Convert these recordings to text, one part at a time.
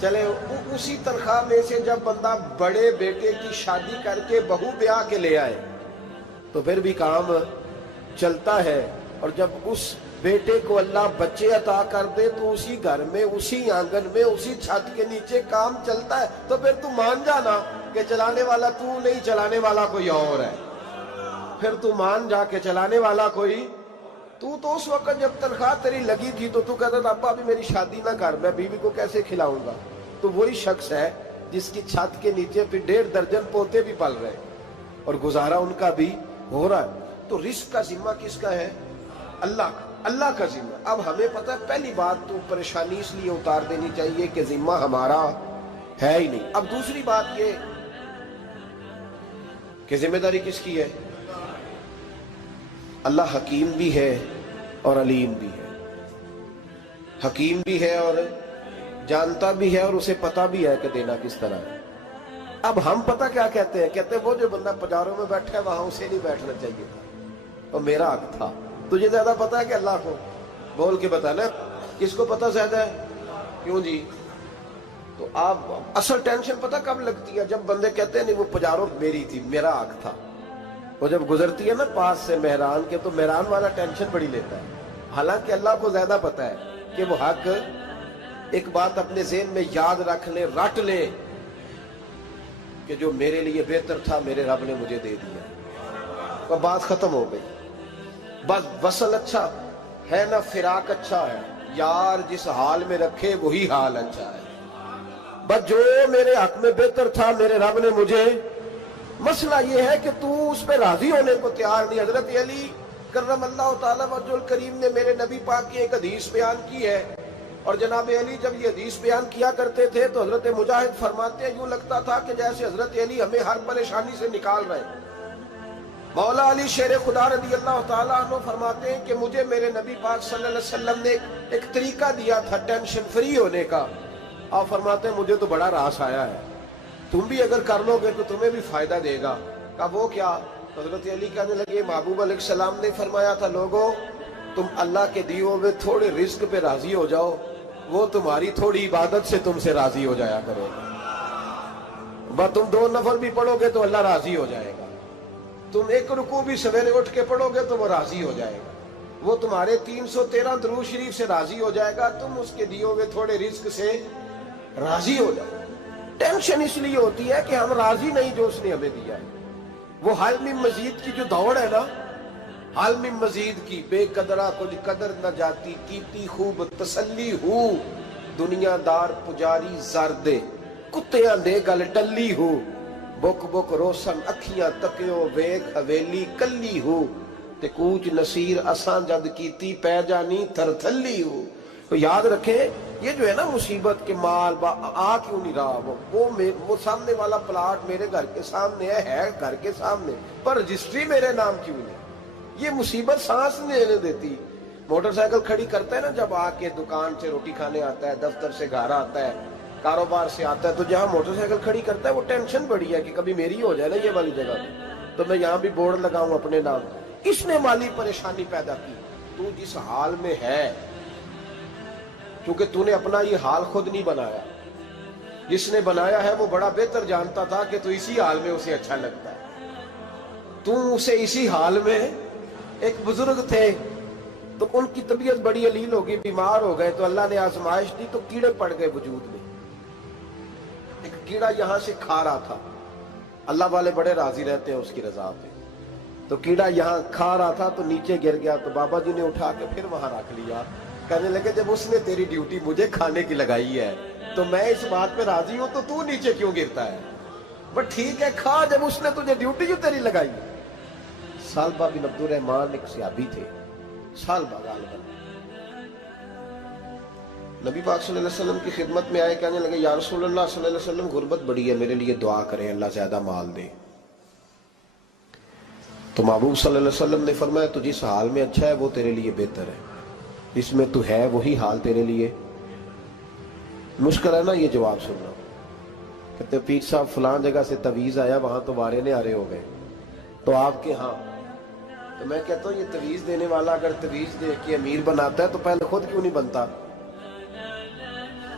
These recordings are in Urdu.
چلے اسی تنخواہ میں سے جب بندہ بڑے بیٹے کی شادی کر کے بہو بیاہ کے لے آئے تو پھر بھی کام چلتا ہے، اور جب اس بیٹے کو اللہ بچے عطا کر دے تو اسی گھر میں، اسی آنگن میں، اسی چھت کے نیچے کام چلتا ہے، تو پھر تو مان جانا کہ چلانے والا تو نہیں، چلانے والا کوئی اور ہے۔ پھر تو مان جا کے چلانے والا کوئی تو اس وقت جب تنخواہ تیری لگی تھی تو کہتا تھا ابا ابھی میری شادی نہ کر، میں بیوی کو کیسے کھلاؤں گا؟ تو وہی شخص ہے جس کی چھت کے نیچے پھر 1.5 درجن پوتے بھی پل رہے اور گزارا ان کا بھی ہو رہا ہے۔ تو رزق کا ذمہ کس کا ہے؟ اللہ کا، اللہ کا ذمہ۔ اب ہمیں پتہ ہے پہلی بات تو پریشانی اس لیے اتار دینی چاہیے کہ ذمہ ہمارا ہے ہی نہیں۔ اب دوسری بات یہ کہ ذمہ داری کس کی ہے؟ اللہ حکیم بھی ہے اور علیم بھی ہے، حکیم بھی ہے اور جانتا بھی ہے، اور اسے پتہ بھی ہے کہ دینا کس طرح ہے۔ اب ہم پتہ کیا کہتے ہیں؟ کہتے ہیں وہ جو بندہ پجاروں میں بیٹھا ہے وہاں اسے نہیں بیٹھنا چاہیے تھا، اور میرا حق تھا۔ تجھے زیادہ پتہ ہے کہ اللہ کو؟ بول کے بتانا کس کو پتہ زیادہ ہے؟ کیوں جی؟ تو آپ اصل ٹینشن پتہ کب لگتی ہے؟ جب بندے کہتے ہیں نہیں وہ پجاروں میری تھی، میرا حق تھا۔ وہ جب گزرتی ہے نا پاس سے مہران کے تو مہران والا ٹینشن بڑی لیتا ہے، حالانکہ اللہ کو زیادہ پتہ ہے کہ وہ حق۔ ایک بات اپنے ذہن میں یاد رکھ لے، رٹ لے کہ جو میرے لیے بہتر تھا میرے رب نے مجھے دے دیا، تو بات ختم ہو گئی۔ بس وصل اچھا ہے نہ فراق اچھا ہے، یار جس حال میں رکھے وہی حال اچھا ہے۔ بس جو میرے حق میں بہتر تھا میرے رب نے مجھے، مسئلہ یہ ہے کہ تو اس پہ راضی ہونے کو تیار نہیں۔ حضرت علی کرم اللہ تعالیٰ وجہ الکریم نے میرے نبی پاک کی ایک حدیث بیان کی ہے، اور جناب علی جب یہ حدیث بیان کیا کرتے تھے تو حضرت مجاہد فرماتے ہیں یوں لگتا تھا کہ جیسے حضرت علی ہمیں ہر پریشانی سے نکال رہے ہیں۔ مولا علی شیر خدا رضی اللہ تعالیٰ عنہ فرماتے ہیں کہ مجھے میرے نبی پاک صلی اللہ علیہ وسلم نے ایک طریقہ دیا تھا ٹینشن فری ہونے کا۔ آپ فرماتے ہیں مجھے تو بڑا راس آیا ہے، تم بھی اگر کر لو گے تو تمہیں بھی فائدہ دے گا۔ کہا وہ کیا؟ حضرت علی کہنے لگے محبوب علیہ السلام نے فرمایا تھا لوگوں تم اللہ کے دیے ہوئے تھوڑے رزق پہ راضی ہو جاؤ، وہ تمہاری تھوڑی عبادت سے تم سے راضی ہو جایا کرے گا۔ بس تم 2 نفل بھی پڑھو گے تو اللہ راضی ہو جائے گا، تم 1 رکوع بھی سویرے اٹھ کے پڑھو گے تو وہ راضی ہو جائے گا، وہ تمہارے 313 درود شریف سے راضی ہو جائے گا، تم اس کے دیے ہوئے تھوڑے رزق سے راضی ہو جاؤ۔ ٹینشن اس لیے ہوتی ہے کہ ہم راضی نہیں جو اس نے ہمیں دیا ہے۔ وہ حال میں مزید کی جو دوڑ ہے نا، حال میں مزید کی، بے قدرہ کچھ قدر نہ جاتی، کیتی خوب تسلی ہو، دنیا دار پجاری زردے کتیاں دے گل ٹلی ہو، بک بک روشن اکھیاں تکیو ویک حویلی کلی ہو، تے کوچ نصیر اساں جد کیتی پہ جانی تھر تھلی ہو۔ تو یاد رکھیں یہ جو ہے نا مصیبت کے مال آ کیوں نہیں رہا، وہ سامنے والا پلاٹ میرے گھر کے سامنے ہے گھر کے سامنے، پر رجسٹری میرے نام کیوں نہیں؟ یہ مصیبت سانس نہیں لینے دیتی۔ موٹر سائیکل کھڑی کرتا ہے نا جب آ کے دکان سے روٹی کھانے آتا ہے، دفتر سے گھر آتا ہے، کاروبار سے آتا ہے، تو جہاں موٹر سائیکل کھڑی کرتا ہے وہ ٹینشن بڑی ہے کہ کبھی میری ہو جائے نا یہ والی جگہ تو میں یہاں بھی بورڈ لگاؤں اپنے نام۔ اس نے مالی پریشانی پیدا کی۔ تو جس حال میں ہے، کیونکہ تو نے اپنا یہ حال خود نہیں بنایا، جس نے بنایا ہے وہ بڑا بہتر جانتا تھا کہ تو اسی حال میں اسے اچھا لگتا ہے۔ تو اسے اسی حال میں، ایک بزرگ تھے تو ان کی طبیعت بڑی علیل ہو گئی، بیمار ہو گئے، تو اللہ نے آزمائش دی تو کیڑے پڑ گئے وجود میں۔ ایک کیڑا یہاں سے کھا رہا تھا، اللہ والے بڑے راضی رہتے ہیں اس کی رضا پہ، تو کیڑا یہاں کھا رہا تھا تو نیچے گر گیا، تو بابا جی نے اٹھا کے پھر وہاں رکھ لیا، کہنے لگے جب اس نے تیری ڈیوٹی مجھے کھانے کی لگائی ہے تو میں اس بات پہ راضی ہوں، تو نیچے کیوں گرتا ہے؟ بٹ ٹھیک ہے کھا، جب اس نے تجھے ڈیوٹی جو تیری لگائی ہے۔ سالبہ بن عبد الرحمن ایک صحابی تھے، سالبہ غالباً نبی پاک صلی اللہ علیہ وسلم کی خدمت میں آئے، کہنے لگے یا رسول اللہ صلی اللہ علیہ وسلم غربت بڑی ہے، میرے لیے دعا کریں اللہ زیادہ مال دے۔ تو محبوب صلی اللہ علیہ وسلم نے فرمایا تو جس حال میں اچھا ہے وہ تیرے لیے بہتر ہے، جس میں تو ہے وہی حال تیرے لیے۔ مشکل ہے نا یہ جواب سننا۔ کہتے پیر صاحب فلان جگہ سے تویز آیا، وہاں تو وارے نے آرے ہو گئے، تو آپ کے ہاں؟ تو میں کہتا ہوں یہ تویز دینے والا اگر تویز دے کے امیر بناتا ہے تو پہلے خود کیوں نہیں بنتا؟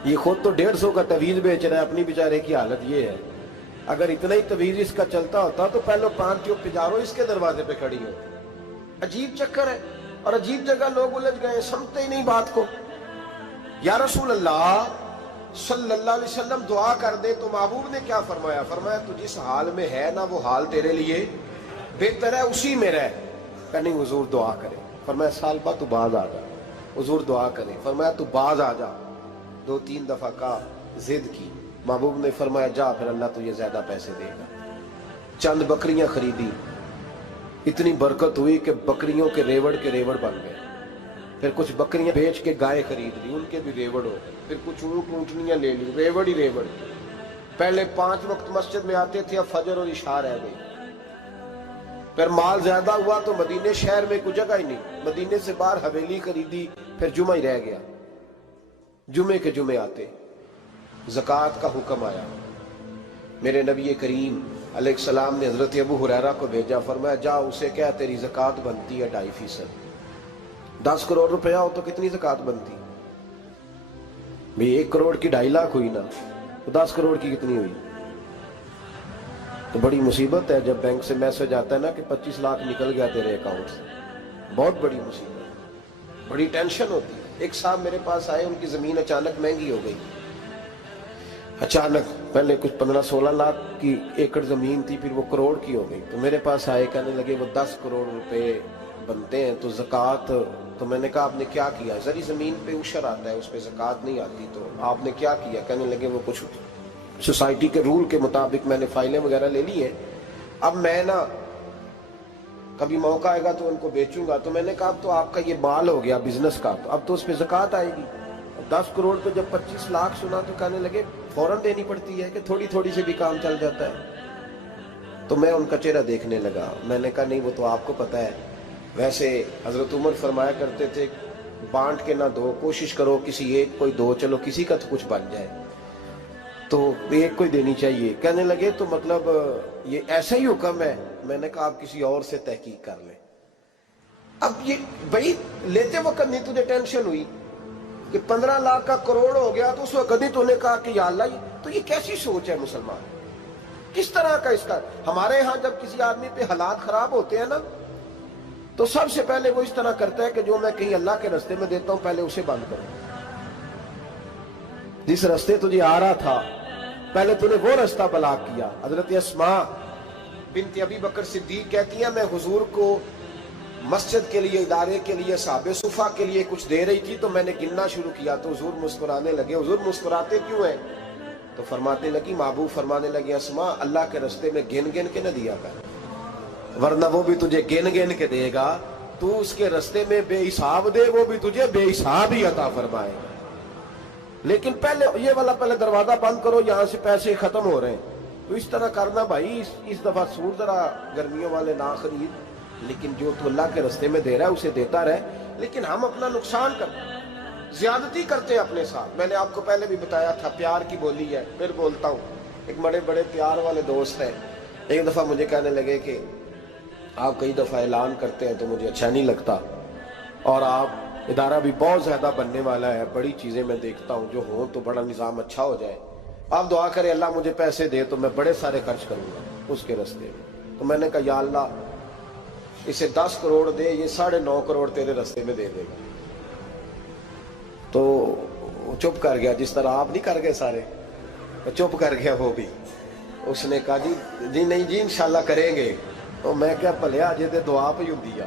یہ خود تو 150 کا تویز بیچ رہا ہے، اپنی بیچارے کی حالت یہ ہے۔ اگر اتنا ہی تویز اس کا چلتا ہوتا تو پہلے 5 ٹیوب پجارو اس کے دروازے پہ کھڑی ہوتی۔ عجیب چکر ہے اور عجیب جگہ لوگ الجھ گئے، سمجھتے ہی نہیں بات کو۔ یا رسول اللہ صلی اللہ علیہ وسلم دعا کر دے تو محبوب نے کیا فرمایا؟ فرمایا تو جس حال میں ہے نا وہ حال تیرے لیے بہتر ہے، اسی میں رہ۔ کہ نہیں حضور دعا کرے۔ فرمایا سال بعد تو باز آ جا۔ حضور دعا کرے۔ فرمایا تو باز آ جا۔ 2-3 دفعہ کا ضد کی، محبوب نے فرمایا جا پھر اللہ تجھے زیادہ پیسے دے گا۔ چند بکریاں خریدی، اتنی برکت ہوئی کہ بکریوں کے ریوڑ بن گئے۔ پھر کچھ بکریاں بیچ کے گائے خرید لی، ان کے بھی ریوڑ ہو گئے۔ پھر کچھ اونٹ اونٹنیاں لے لی، ریوڑ ہی ریوڑ۔ پہلے 5 وقت مسجد میں آتے تھے، اب فجر اور عشاء رہ گئی۔ پھر مال زیادہ ہوا تو مدینے شہر میں کوئی جگہ ہی نہیں، مدینے سے باہر حویلی خریدی، پھر جمعہ ہی رہ گیا۔ جمعے کے جمعے آتے، زکوٰۃ کا حکم آیا۔ میرے نبی کریم علیہ السلام نے حضرت ابو ہریرہ کو بھیجا، فرمایا جا اسے کہہ تیری زکوٰۃ بنتی ہے 2.5%۔ 10 کروڑ روپیہ ہو تو کتنی زکوٰۃ بنتی؟ بھئی 1 کروڑ کی 2.5 لاکھ ہوئی نا، تو 10 کروڑ کی کتنی ہوئی؟ تو بڑی مصیبت ہے جب بینک سے میسج آتا ہے نا کہ 25 لاکھ نکل گیا تیرے اکاؤنٹ سے، بہت بڑی مصیبت، بڑی ٹینشن ہوتی ہے۔ ایک صاحب میرے پاس آئے، ان کی زمین اچانک مہنگی ہو گئی، اچانک پہلے کچھ 15-16 لاکھ کی ایکڑ زمین تھی، پھر وہ کروڑ کی ہو گئی۔ تو میرے پاس آئے، کہنے لگے وہ 10 کروڑ روپے بنتے ہیں تو زکوٰۃ، تو میں نے کہا آپ نے کیا کیا؟ زری زمین پہ عشر آتا ہے، اس پہ زکوٰۃ نہیں آتی، تو آپ نے کیا کیا؟ کہنے لگے وہ کچھ سوسائٹی کے رول کے مطابق میں نے فائلیں وغیرہ لے لی ہیں، اب میں نا کبھی موقع آئے گا تو ان کو بیچوں گا۔ تو میں نے کہا اب تو آپ کا یہ مال ہو گیا بزنس کا، تو اب تو اس پہ زکوٰۃ آئے گی۔ 10 کروڑ پہ جب 25 لاکھ سنا تو کہنے لگے فوراً دینی پڑتی ہے کہ تھوڑی تھوڑی سے بھی کام چل جاتا ہے؟ تو میں ان کا چہرہ دیکھنے لگا، میں نے کہا نہیں وہ تو آپ کو پتہ ہے، ویسے حضرت عمر فرمایا کرتے تھے بانٹ کے نہ دو، کوشش کرو کسی ایک کو دو، چلو کسی کا تو کچھ بن جائے، تو ایک کو ہی دینی چاہیے۔ کہنے لگے تو مطلب یہ ایسا ہی حکم ہے؟ میں نے کہا آپ کسی اور سے تحقیق کر لیں۔ اب یہ بھائی لیتے وقت نہیں تجھے ٹینشن ہوئی کہ 15 لاکھ کا کروڑ ہو گیا تو اس وقت نہیں تو نے کہا کہ یا اللہ، تو یہ کیسی سوچ ہے مسلمان؟ کس طرح کا اس کا؟ ہمارے ہاں جب کسی آدمی پہ حالات خراب ہوتے ہیں نا تو سب سے پہلے وہ اس طرح کرتا ہے کہ جو میں کہیں اللہ کے رستے میں دیتا ہوں پہلے اسے بند کروں۔ جس رستے تجھے آ رہا تھا پہلے تو نے وہ رستہ بلاک کیا۔ حضرت اسماء بنت ابی بکر صدیق کہتی ہیں میں حضور کو مسجد کے لیے، ادارے کے لیے، صحابہ صفحہ کے لیے کچھ دے رہی تھی تو میں نے گننا شروع کیا تو حضور مسکرانے لگے۔ حضور مسکراتے کیوں ہیں؟ تو فرماتے لگی، محبوب فرمانے لگے اسماء اللہ کے رستے میں گن گن کے نہ دیا کر، ورنہ وہ بھی تجھے گن گن کے دے گا، تو اس کے رستے میں بے حساب دے وہ بھی تجھے بے حساب ہی عطا فرمائے گا۔ لیکن پہلے یہ والا پہلے دروازہ بند کرو، یہاں سے پیسے ختم ہو رہے ہیں، تو اس طرح کرنا بھائی۔ اس دفعہ سوٹ ذرا گرمیوں والے نہ خرید، لیکن جو تو اللہ کے رستے میں دے رہا ہے اسے دیتا رہے۔ لیکن ہم اپنا نقصان کرتے ہیں، زیادتی کرتے ہیں اپنے ساتھ۔ میں نے آپ کو پہلے بھی بتایا تھا پیار کی بولی ہے، پھر بولتا ہوں۔ ایک بڑے بڑے پیار والے دوست ہیں، ایک دفعہ مجھے کہنے لگے کہ آپ کئی دفعہ اعلان کرتے ہیں تو مجھے اچھا نہیں لگتا، اور آپ ادارہ بھی بہت زیادہ بننے والا ہے، بڑی چیزیں میں دیکھتا ہوں جو ہوں تو بڑا نظام اچھا ہو جائے، آپ دعا کریں اللہ مجھے پیسے دے تو میں بڑے سارے خرچ کروں گا اس کے رستے میں۔ تو میں نے کہا یا اللہ اسے 10 کروڑ دے، یہ 9.5 کروڑ تیرے رستے میں دے دے گا۔ تو چپ کر گیا، جس طرح آپ نہیں کر گئے سارے، چپ کر گیا وہ بھی۔ اس نے کہا جی نہیں جی انشاءاللہ کریں گے۔ تو میں کیا بھلیا جی تے دعا پہ ہوں دیا،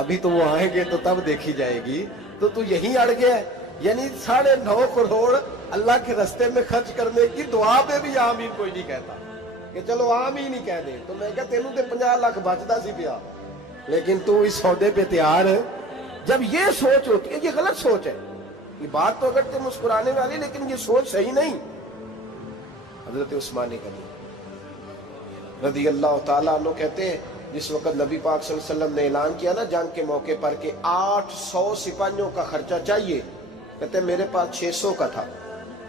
ابھی تو وہ آئیں گے تو تب دیکھی جائے گی، تو یہیں اڑ گیا ہے۔ یعنی 9.5 کروڑ اللہ کے رستے میں خرچ کرنے کی دعا پہ بھی آمین کوئی نہیں کہتا کہ چلو آمین ہی کہہ دے۔ تو میں کہا تینوں تے 50 لاکھ بچتا سی پیا، لیکن تو اس سودے پہ تیار ہے۔ جب یہ سوچ ہوتی ہے، یہ غلط سوچ ہے، یہ بات تو اگر تے مسکرانے والی، لیکن یہ سوچ صحیح نہیں۔ حضرت عثمان غنی رضی اللہ تعالیٰ عنہ کہتے ہیں جس وقت نبی پاک صلی اللہ علیہ وسلم نے اعلان کیا نا جنگ کے موقع پر کہ 800 سپاہیوں کا خرچہ چاہیے، کہتے ہیں میرے پاس 600 کا تھا۔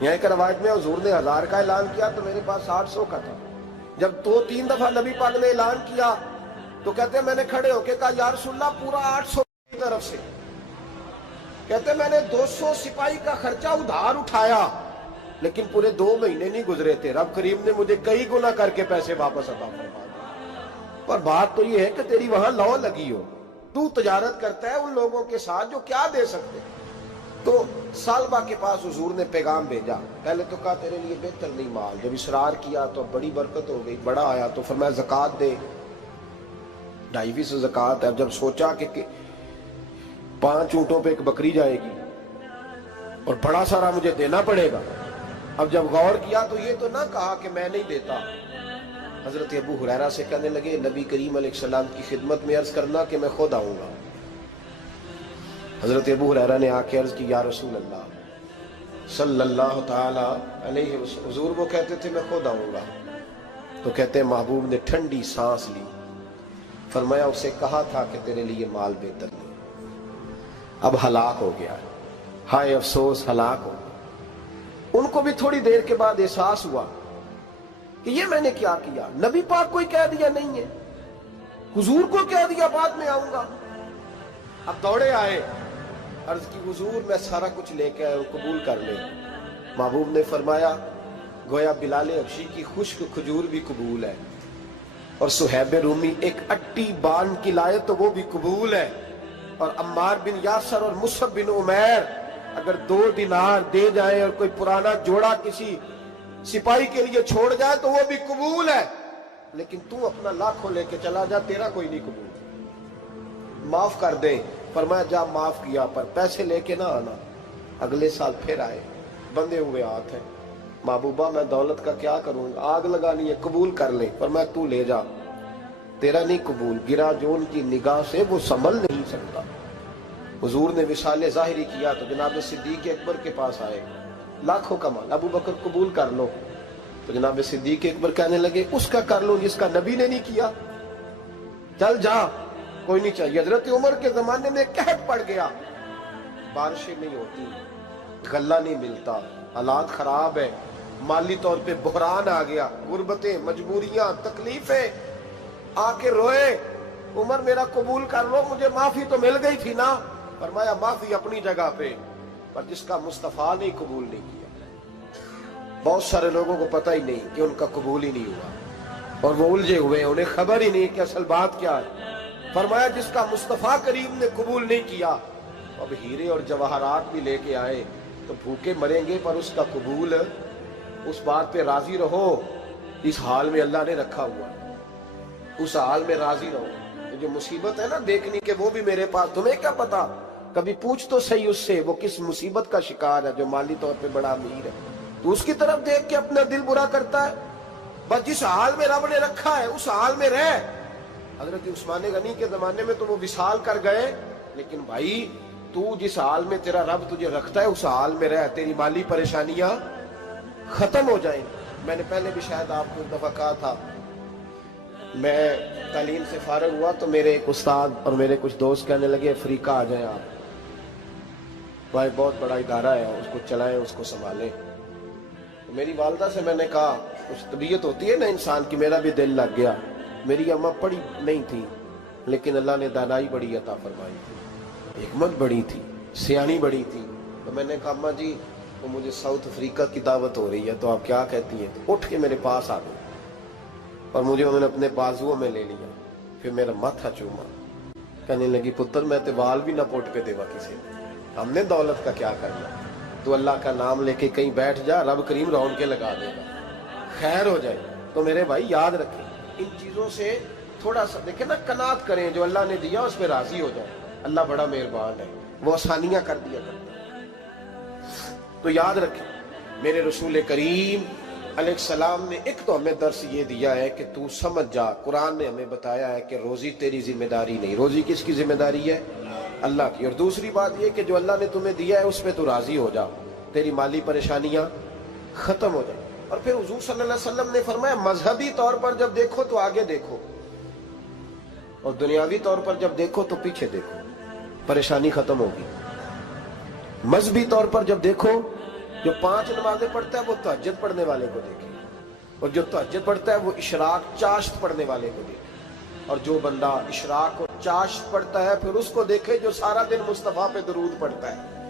یہاں ایک روایت میں حضور نے 1000 کا اعلان کیا تو میرے پاس 800 کا تھا۔ جب 2-3 دفعہ نبی پاک نے اعلان کیا تو کہتے ہیں میں نے کھڑے ہو کے کہا یا رسول اللہ پورا 800 کی طرف سے، کہتے میں نے 200 سپاہی کا خرچہ ادھار اٹھایا لیکن پورے 2 مہینے نہیں گزرے تھے، رب کریم نے مجھے کئی گنا کر کے پیسے واپس عطا فرما دیے۔ پر بات تو یہ ہے کہ تیری وہاں لو لگی ہو، تو تجارت کرتا ہے ان لوگوں کے ساتھ جو کیا دے سکتے۔ تو سالبہ کے پاس حضور نے پیغام بھیجا، پہلے تو کہا تیرے لیے بہتر نہیں مال، جب اصرار کیا تو بڑی برکت ہو گئی، بڑا آیا تو فرمایا زکوٰۃ دے، 2.5 زکوٰۃ ہے۔ جب سوچا کہ 5 اونٹوں پہ ایک بکری جائے گی اور بڑا سارا مجھے دینا پڑے گا، اب جب غور کیا تو یہ تو نہ کہا کہ میں نہیں دیتا۔ حضرت ابو ہریرہ سے کہنے لگے نبی کریم علیہ السلام کی خدمت میں عرض کرنا کہ میں خود آؤں گا۔ حضرت ابو ہریرہ نے آ کے عرض کی یا رسول اللہ صلی اللہ تعالی علیہ وسلم، حضور وہ کہتے تھے میں خود آؤں گا، تو کہتے ہیں محبوب نے ٹھنڈی سانس لی، فرمایا اسے کہا تھا کہ تیرے لیے مال بہتر نہیں، اب ہلاک ہو گیا، ہائے افسوس ہلاک ہو گیا۔ ان کو بھی تھوڑی دیر کے بعد احساس ہوا کہ یہ میں نے کیا کیا، نبی پاک کوئی کہہ دیا نہیں ہے، حضور کو کہہ دیا بعد میں آؤں گا۔ اب دوڑے آئے، عرض کی حضور میں سارا کچھ لے کے آیا ہوں، قبول کر لیں۔ محبوب نے فرمایا گویا بلال حبشی کی خشک کھجور بھی قبول ہے، اور صہیب رومی ایک اٹی بان کی لائے تو وہ بھی قبول ہے، اور عمار بن یاسر اور مصعب بن عمیر اگر 2 دینار دے جائیں اور کوئی پرانا جوڑا کسی سپاہی کے لیے چھوڑ جائے تو وہ بھی قبول ہے، لیکن تو اپنا لاکھوں لے کے چلا جا، تیرا کوئی نہیں قبول، معاف کر دیں۔ فرمایا جا معاف کیا، پر پیسے لے کے نہ آنا۔ اگلے سال پھر آئے، بندے ہوئے ہاتھ ہیں، محبوبہ میں دولت کا کیا کروں گا، آگ لگانی ہے، قبول کر لیں۔ فرمایا تو لے جا، تیرا نہیں قبول، گرا جو ان کی نگاہ سے وہ سنبھل نہیں سکتا۔ حضور نے وصال ظاہری کیا تو جناب صدیق اکبر کے پاس آئے، لاکھوں کا مال، ابو بکر قبول کر لو، تو جناب صدیق اکبر کہنے لگے اس کا کر لو جس کا نبی نے نہیں کیا، چل جا کوئی نہیں چاہیے۔ حضرت عمر کے زمانے میں قحط پڑ گیا، بارشیں نہیں ہوتی، غلہ نہیں ملتا، حالات خراب ہے، مالی طور پہ بحران آ گیا، غربتیں، مجبوریاں، تکلیفیں، آ کے روئے، عمر میرا قبول کر لو، مجھے معافی تو مل گئی تھی نا۔ فرمایا معافی اپنی جگہ پہ، پر جس کا مصطفیٰ نے قبول نہیں کیا۔ بہت سارے لوگوں کو پتہ ہی نہیں کہ ان کا قبول ہی نہیں ہوا، اور وہ الجھے ہوئے، انہیں خبر ہی نہیں کہ اصل بات کیا ہے۔ فرمایا جس کا مصطفیٰ کریم نے قبول نہیں کیا، اب ہیرے اور جواہرات بھی لے کے آئے تو بھوکے مریں گے، پر اس کا قبول، اس بات پہ راضی رہو، اس حال میں اللہ نے رکھا ہوا، اس حال میں راضی رہو۔ جو مصیبت ہے نا دیکھنی کہ وہ بھی میرے پاس، تمہیں کیا پتا، کبھی پوچھ تو صحیح اس سے وہ کس مصیبت کا شکار ہے، جو مالی طور پہ بڑا امیر ہے، تو اس کی طرف دیکھ کے اپنا دل برا کرتا ہے۔ بس جس حال میں رب نے رکھا ہے اس حال میں رہ۔ حضرت عثمان غنی کے زمانے میں تو وہ وصال کر گئے، لیکن بھائی تو جس حال میں تیرا رب تجھے رکھتا ہے اس حال میں رہ، تیری مالی پریشانیاں ختم ہو جائیں۔ میں نے پہلے بھی شاید آپ کو ایک دفعہ کہا تھا، میں تعلیم سے فارغ ہوا تو میرے ایک استاد اور میرے کچھ دوست کہنے لگے افریقہ آ جائیں آپ، بھائی بہت بڑا ادارہ ہے، اس کو چلائیں، اس کو سنبھالیں۔ تو میری والدہ سے میں نے کہا، کچھ طبیعت ہوتی ہے نا انسان کی، میرا بھی دل لگ گیا۔ میری اماں پڑھی نہیں تھی لیکن اللہ نے دانائی بڑی عطا فرمائی تھی، حکمت بڑی تھی، سیانی بڑی تھی۔ تو میں نے کہا اماں جی وہ مجھے ساؤتھ افریقہ کی دعوت ہو رہی ہے تو آپ کیا کہتی ہیں؟ تو اٹھ کے میرے پاس آ گئی اور مجھے انہوں نے اپنے بازوؤں میں لے لیا، پھر میرا ماتھا چوما، کہنے لگی پتر میں تے وال بھی نہ پوٹ پہ دیوا کسی نے، ہم نے دولت کا کیا کرنا، تو اللہ کا نام لے کے کہیں بیٹھ جا، رب کریم رون کے لگا دے گا، خیر ہو جائے۔ تو میرے بھائی یاد رکھیں ان چیزوں سے تھوڑا سا دیکھیں نا، قناعت کریں، جو اللہ نے دیا اس پہ راضی ہو جائے، اللہ بڑا مہربان ہے، وہ آسانیاں کر دیا کرتا ہے۔ تو یاد رکھیں میرے رسول کریم علیہ السلام نے ایک تو ہمیں درس یہ دیا ہے کہ تو سمجھ جا، قرآن نے ہمیں بتایا ہے کہ روزی تیری ذمہ داری نہیں، روزی کس کی ذمہ داری ہے؟ اللہ کی۔ اور دوسری بات یہ کہ جو اللہ نے تمہیں دیا ہے اس پہ تو راضی ہو جا، تیری مالی پریشانیاں ختم ہو جائیں۔ اور پھر حضور صلی اللہ علیہ وسلم نے فرمایا مذہبی طور پر جب دیکھو تو آگے دیکھو، اور دنیاوی طور پر جب دیکھو تو پیچھے دیکھو، پریشانی ختم ہوگی۔ مذہبی طور پر جب دیکھو، جو 5 نمازیں پڑھتا ہے وہ تہجد پڑھنے والے کو دیکھے، اور جو تہجد پڑھتا ہے وہ اشراق چاشت پڑھنے والے کو دیکھے، اور جو بندہ اشراق اور چاشت پڑھتا ہے پھر اس کو دیکھے جو سارا دن مصطفیٰ پہ درود پڑھتا ہے۔